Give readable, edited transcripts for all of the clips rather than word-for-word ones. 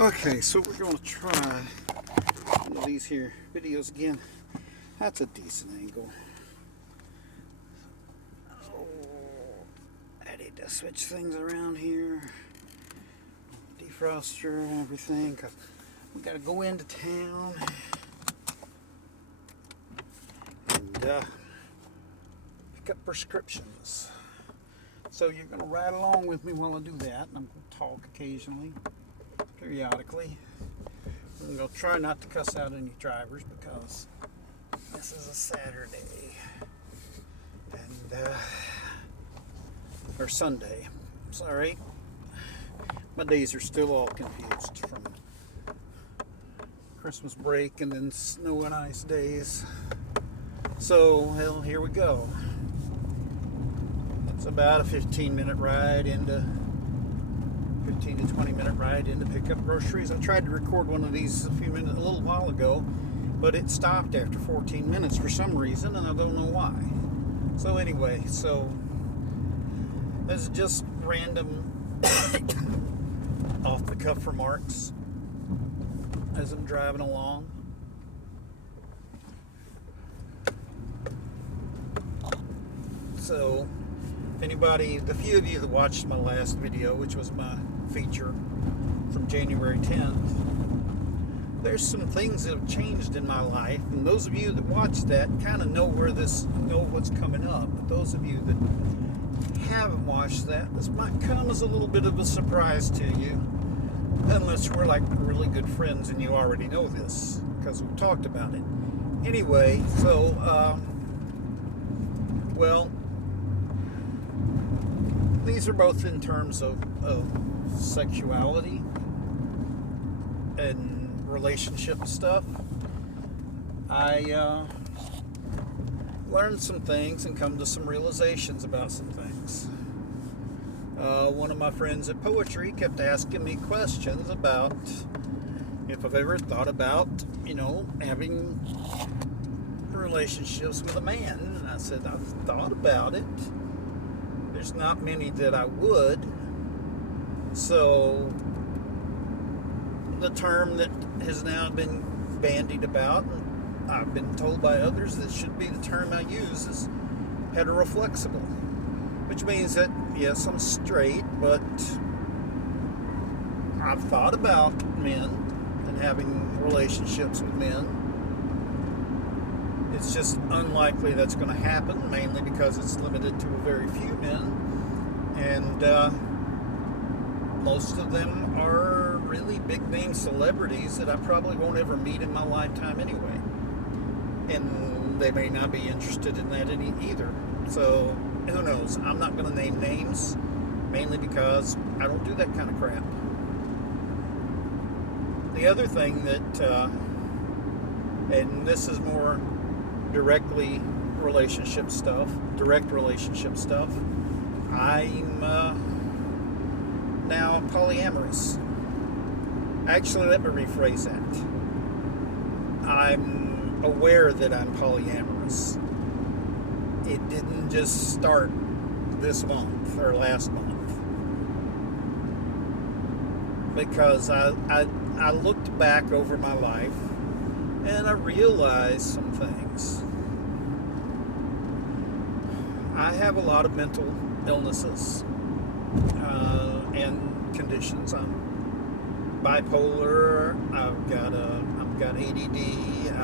Okay, so we're going to try one of these here videos again. That's a decent angle. Oh, I need to switch things around here. Defroster and everything, because we got to go into town and pick up prescriptions. So you're going to ride along with me while I do that, and I'm going to talk occasionally, periodically. I'm going to try not to cuss out any drivers because this is a Saturday and or Sunday. Sorry, my days are still all confused from Christmas break and then snow and ice days. So, well, here we go. It's about a 15-minute ride into 15 to 20-minute ride in to pick up groceries. I tried to record one of these a little while ago, but it stopped after 14 minutes for some reason, and I don't know why. So anyway, this is just random off-the-cuff remarks as I'm driving along. So, if anybody, the few of you that watched my last video, which was my feature from January 10th, there's some things that have changed in my life, and those of you that watched that kind of know what's coming up. But those of you that haven't watched that, this might come as a little bit of a surprise to you, unless we're like really good friends and you already know this because we've talked about it. Anyway, so well, these are both in terms of sexuality and relationship stuff. I learned some things and come to some realizations about some things. One of my friends at poetry kept asking me questions about if I've ever thought about, having relationships with a man. And I said, I've thought about it. There's not many that I would. So the term that has now been bandied about, and I've been told by others that should be the term I use, is heteroflexible, which means that yes, I'm straight, but I've thought about men and having relationships with men. It's just unlikely that's going to happen, mainly because it's limited to a very few men, and most of them are really big name celebrities that I probably won't ever meet in my lifetime anyway, and they may not be interested in that either. So who knows? I'm not going to name names, mainly because I don't do that kind of crap. The other thing that and this is more direct relationship stuff, I'm now polyamorous. Actually, let me rephrase that. I'm aware that I'm polyamorous. It didn't just start this month or last month, because I looked back over my life and I realized some things. I have a lot of mental illnesses and conditions. I'm bipolar. I've got ADD.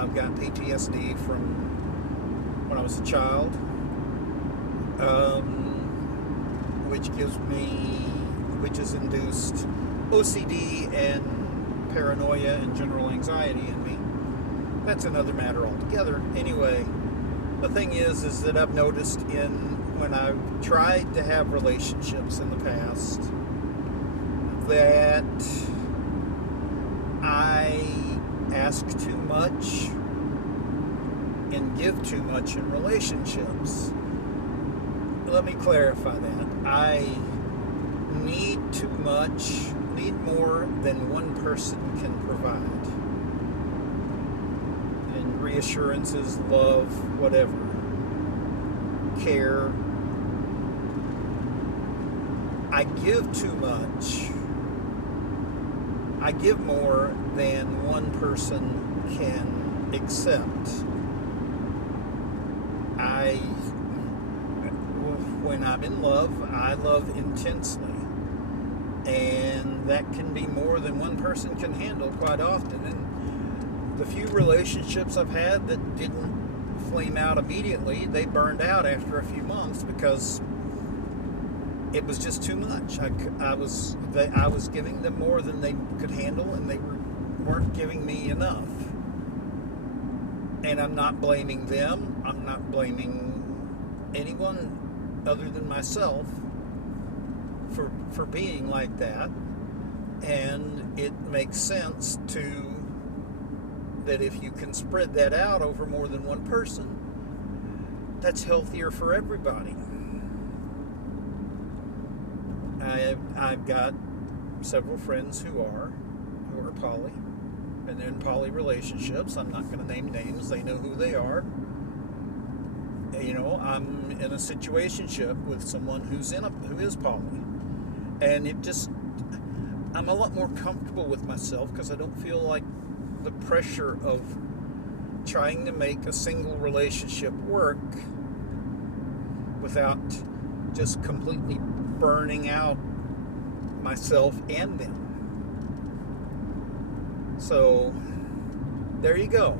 I've got PTSD from when I was a child, which has induced OCD and paranoia and general anxiety in me. That's another matter altogether. Anyway, the thing is that I've noticed when I've tried to have relationships in the past that I ask too much and give too much in relationships. Let me clarify that. I need too much, need more than one person can provide. And reassurances, love, whatever, care. I give too much. I give more than one person can accept. When I'm in love, I love intensely. And that can be more than one person can handle quite often. And the few relationships I've had that didn't flame out immediately, they burned out after a few months because it was just too much. I was giving them more than they could handle, and they weren't giving me enough. And I'm not blaming them. I'm not blaming anyone other than myself for being like that. And it makes sense that if you can spread that out over more than one person, that's healthier for everybody. I've got several friends who are poly, and they're in poly relationships. I'm not going to name names. They know who they are. I'm in a situationship with someone who is poly, and I'm a lot more comfortable with myself because I don't feel like the pressure of trying to make a single relationship work without just completely burning out myself and them. So there you go.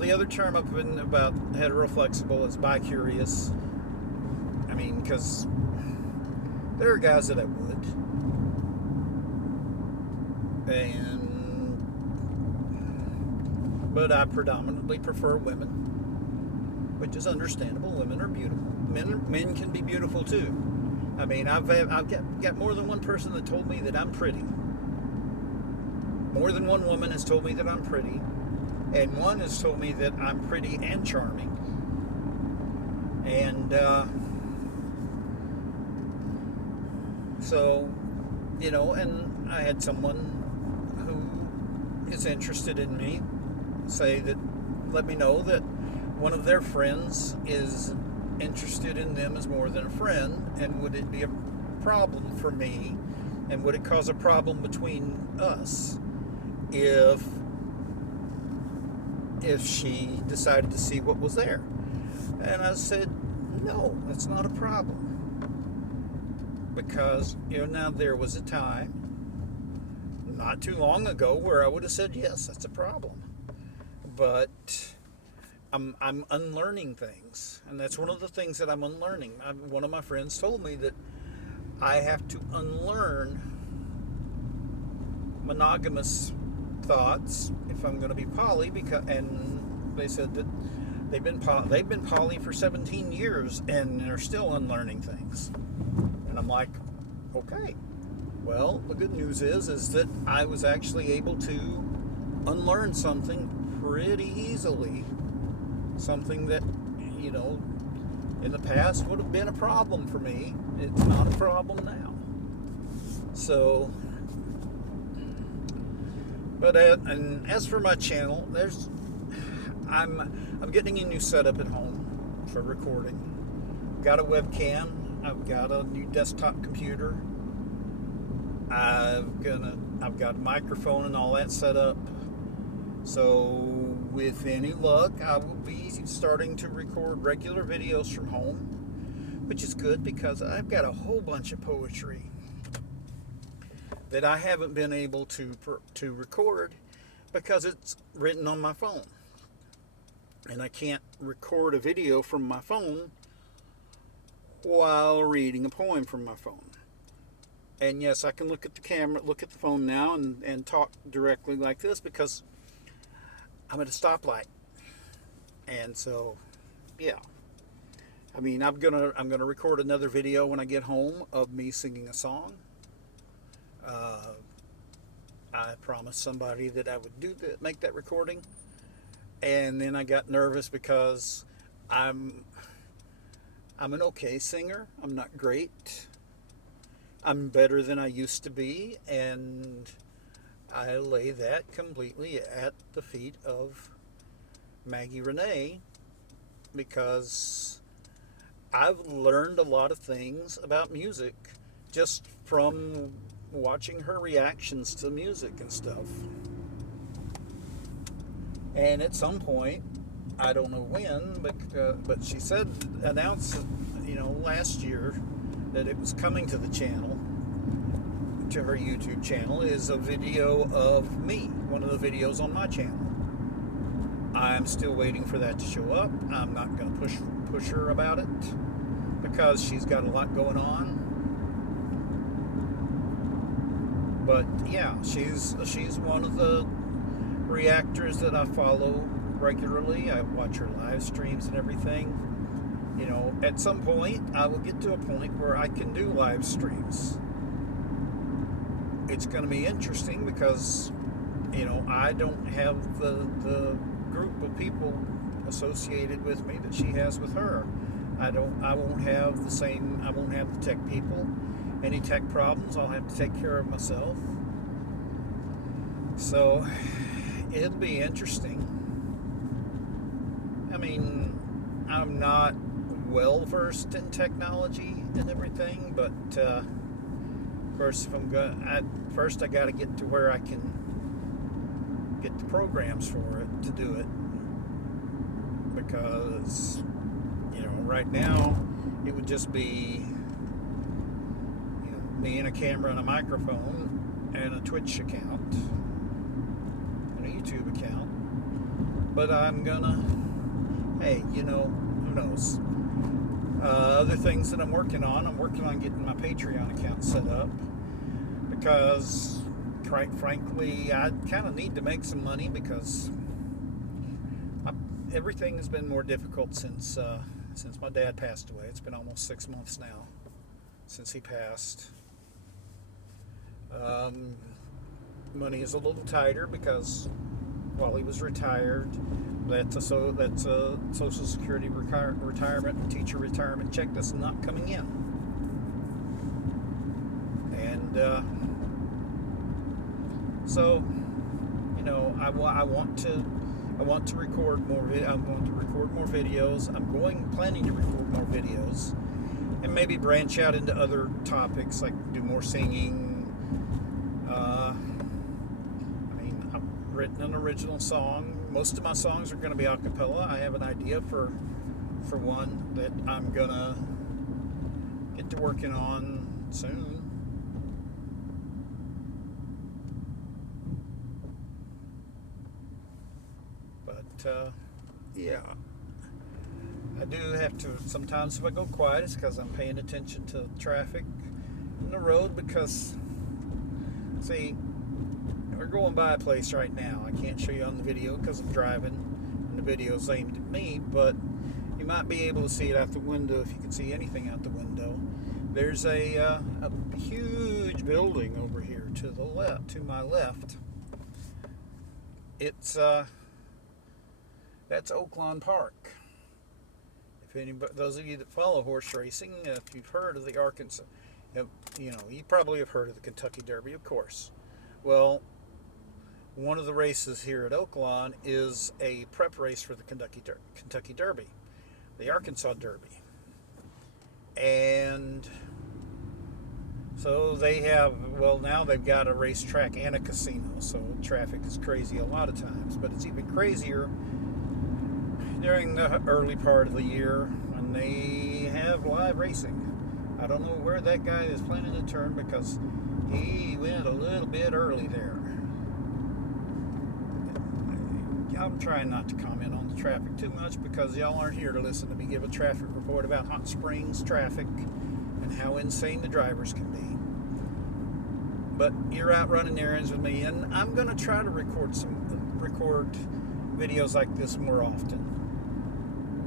The other term I've been about heteroflexible is bi-curious. I mean, because there are guys that I would, but I predominantly prefer women, which is understandable. Women are beautiful. Men can be beautiful too. I mean, I've got more than one person that told me that I'm pretty. More than one woman has told me that I'm pretty, and one has told me that I'm pretty and charming. And so, and I had someone who is interested in me let me know that one of their friends is interested in them as more than a friend, and would it be a problem for me, and would it cause a problem between us if she decided to see what was there? And I said, no, that's not a problem. Because, now there was a time not too long ago where I would have said, yes, that's a problem. But I'm unlearning things, and that's one of the things that I'm unlearning. One of my friends told me that I have to unlearn monogamous thoughts if I'm going to be poly, and they said that they've been poly for 17 years and they're still unlearning things. And I'm like, okay. Well, the good news is that I was actually able to unlearn something pretty easily. Something that, in the past would have been a problem for me. It's not a problem now. So, and as for my channel, I'm getting a new setup at home for recording. Got a webcam. I've got a new desktop computer. I've got a microphone and all that set up. So with any luck, I will be starting to record regular videos from home, which is good because I've got a whole bunch of poetry that I haven't been able to record because it's written on my phone. And I can't record a video from my phone while reading a poem from my phone. And yes, I can look at the phone now and talk directly like this because I'm at a stoplight. And so, yeah. I mean, I'm gonna record another video when I get home of me singing a song. I promised somebody that I would make that recording, and then I got nervous because I'm an okay singer. I'm not great. I'm better than I used to be, and I lay that completely at the feet of Maggie Renee, because I've learned a lot of things about music just from watching her reactions to music and stuff. And at some point, I don't know when, but she announced, last year that it was coming to the channel, to her YouTube channel, is a video of me, one of the videos on my channel. I'm still waiting for that to show up. I'm not going to push her about it because she's got a lot going on. But yeah, she's one of the reactors that I follow regularly. I watch her live streams and everything. At some point, I will get to a point where I can do live streams. It's going to be interesting because, I don't have the group of people associated with me that she has with her. I won't have the tech people. Any tech problems, I'll have to take care of myself. So, it'll be interesting. I mean, I'm not well versed in technology and everything, but of course, if I'm first I got to get to where I can get the programs for it to do it, because right now it would just be me and a camera and a microphone and a Twitch account and a YouTube account. But I'm gonna, hey, who knows? Other things that I'm working on getting my Patreon account set up, because quite frankly, I kind of need to make some money, because everything has been more difficult since my dad passed away. It's been almost 6 months now since he passed. Money is a little tighter because while he was retired, that's a Social Security retirement and teacher retirement check that's not coming in. And so, I want to record more. I want to record more videos. I'm planning to record more videos, and maybe branch out into other topics, like do more singing. I've written an original song. Most of my songs are going to be a cappella. I have an idea for one that I'm gonna get to working on soon. But yeah, I do have to sometimes, if I go quiet, it's because I'm paying attention to traffic in the road. Because see, we're going by a place right now. I can't show you on the video because I'm driving and the video's aimed at me, but you might be able to see it out the window if you can see anything out the window. There's a huge building over here to my left. It's that's Oaklawn Park. If anybody, those of you that follow horse racing, if you've heard of the Arkansas, you probably have heard of the Kentucky Derby, of course. Well, one of the races here at Oaklawn is a prep race for the Kentucky Derby, the Arkansas Derby. And so now they've got a racetrack and a casino, so traffic is crazy a lot of times, but it's even crazier during the early part of the year when they have live racing. I don't know where that guy is planning to turn, because he went a little bit early there. I'm trying not to comment on the traffic too much, because y'all aren't here to listen to me give a traffic report about Hot Springs traffic and how insane the drivers can be. But you're out running errands with me, and I'm going to try to record videos like this more often.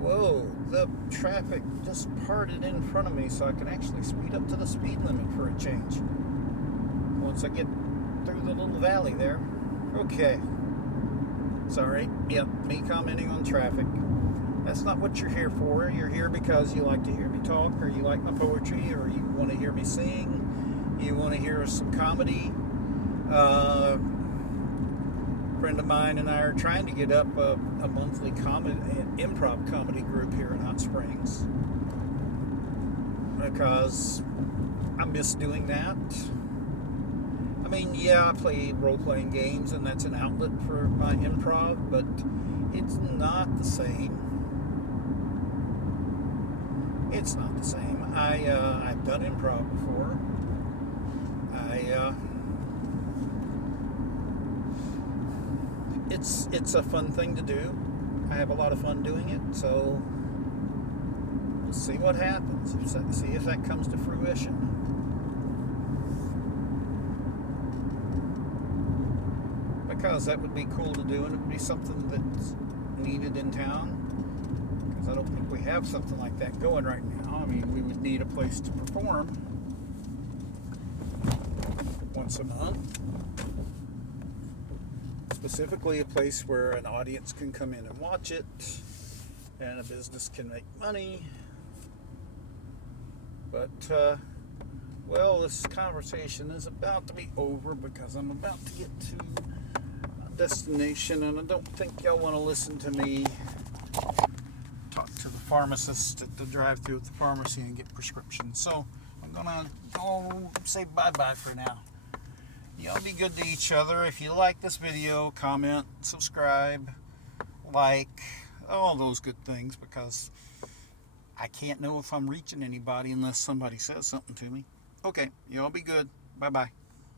Whoa, the traffic just parted in front of me, so I can actually speed up to the speed limit for a change once I get through the little valley there. Okay. Sorry. Yep, me commenting on traffic. That's not what you're here for. You're here because you like to hear me talk, or you like my poetry, or you want to hear me sing. You want to hear some comedy. A friend of mine and I are trying to get up a monthly improv comedy group here in Hot Springs, because I miss doing that. I mean, yeah, I play role-playing games, and that's an outlet for my improv, but it's not the same. It's not the same. I've done improv before. It's a fun thing to do. I have a lot of fun doing it, so we'll see what happens. See if that comes to fruition. Because that would be cool to do, and it would be something that's needed in town. Because I don't think we have something like that going right now. I mean, we would need a place to perform once a month. Specifically, a place where an audience can come in and watch it, and a business can make money. But, well, this conversation is about to be over because I'm about to get to a destination, and I don't think y'all want to listen to me talk to the pharmacist at the drive-thru at the pharmacy and get prescriptions. So I'm gonna go say bye-bye for now. Y'all be good to each other. If you like this video, comment, subscribe, like, all those good things, because I can't know if I'm reaching anybody unless somebody says something to me. Okay, y'all be good. Bye-bye.